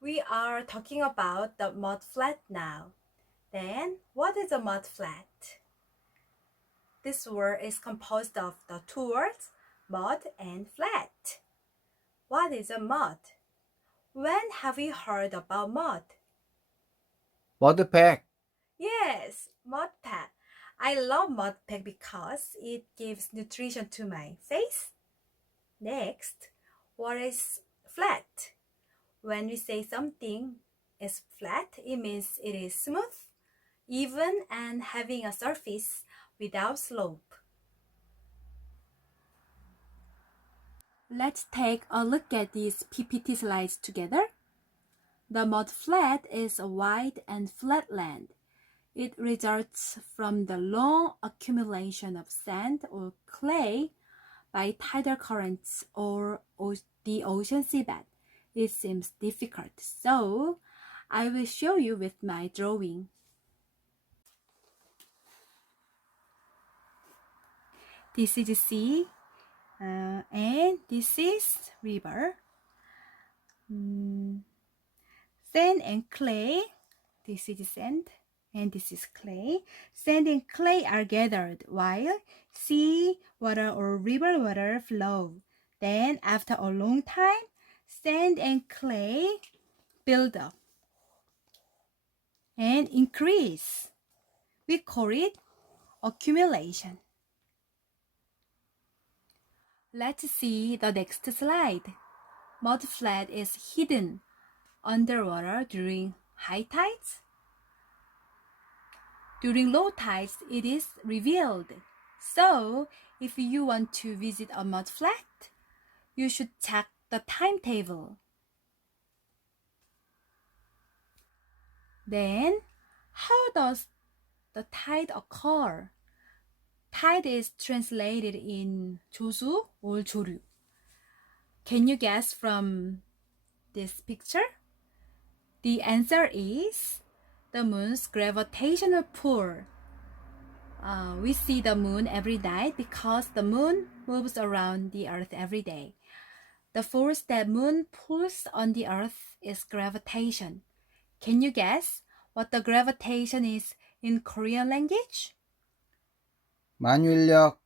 We are talking about the mudflat now. Then, what is a mudflat? This word is composed of the two words mud and flat. What is a mud? When have you heard about mud? 머드팩, Yes, mud pack. I love mud pack because it gives nutrition to my face. Next, what is flat? When we say something is flat, it means it is smooth, even, and having a surface without slope. Let's take a look at these PPT slides together. The mud flat is a wide and flat land. It results from the long accumulation of sand or clay by tidal currents or the ocean seabed. It seems difficult, so I will show you with my drawing. This is sea, and this is river. Sand and clay. This is sand and this is clay. Sand and clay are gathered while sea water or river water flow. Then after a long time, sand and clay build up and increase. We call it accumulation. Let's see the next slide. Mudflat is hidden underwater during high tides. During low tides, it is revealed. So, if you want to visit a mudflat, you should check the timetable. Then, how does the tide occur? Tide is translated in 조수 or 조류. Can you guess from this picture? The answer is the moon's gravitational pull. We see the moon every night because the moon moves around the earth every day. The force that moon pulls on the earth is gravitation. Can you guess what the gravitation is in Korean language? 만유인력,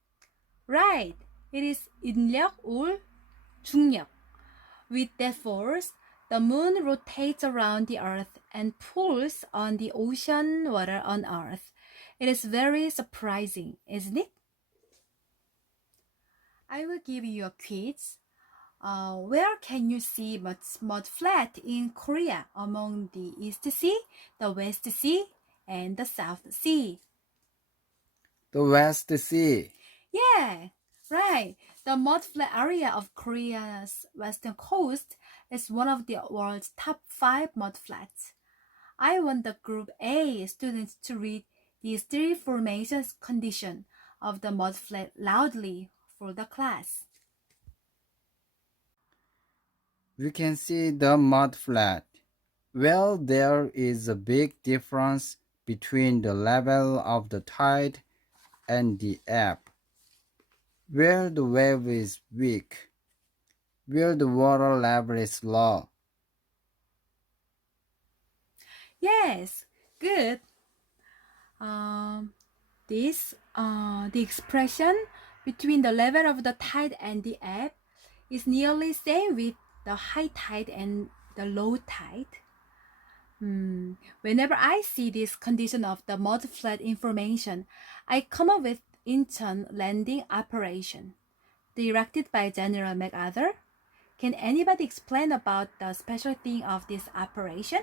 Right, it is 인력 or 중력. With that force, the moon rotates around the earth and pulls on the ocean water on earth. It is very surprising, isn't it? I will give you a quiz. Where can you see mud flat in Korea among the East Sea, the West Sea, and the South Sea? the West Sea, Yeah, right. The mudflat area of Korea's western coast is one of the world's top 5 mudflats. I want the Group A students to read these three formations condition of the mudflat loudly for the class. we can see the mudflat. Well, there is a big difference between the level of the tide and the ebb. Where the wave is weak, where the water level is low. Yes, good. The expression between the level of the tide and the ebb is nearly same with the high tide and the low tide. Whenever I see this condition of the mudflat information, I come up with Incheon landing operation, directed by General MacArthur. Can anybody explain about the special thing of this operation?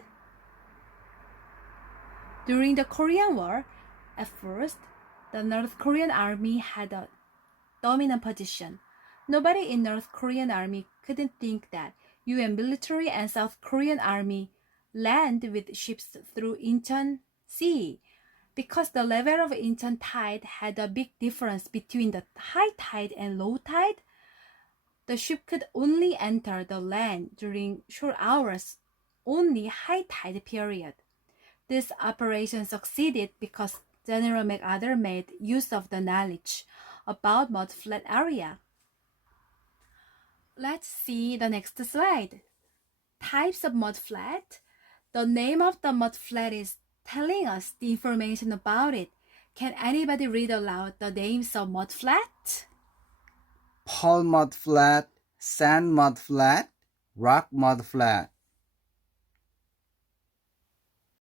During the Korean War, at first, the North Korean army had a dominant position. Nobody in North Korean army couldn't think that UN military and South Korean army land with ships through Incheon Sea. Because the level of Incheon tide had a big difference between the high tide and low tide, the ship could only enter the land during short hours, only high tide period. This operation succeeded because General MacArthur made use of the knowledge about mudflat area. Let's see the next slide. types of mudflat. The name of the mudflat is telling us the information about it. Can anybody read aloud the names of mudflat? Pearl mudflat, sand mudflat, rock mudflat.